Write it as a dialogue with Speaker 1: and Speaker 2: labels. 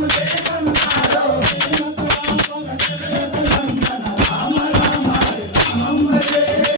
Speaker 1: you dance on me.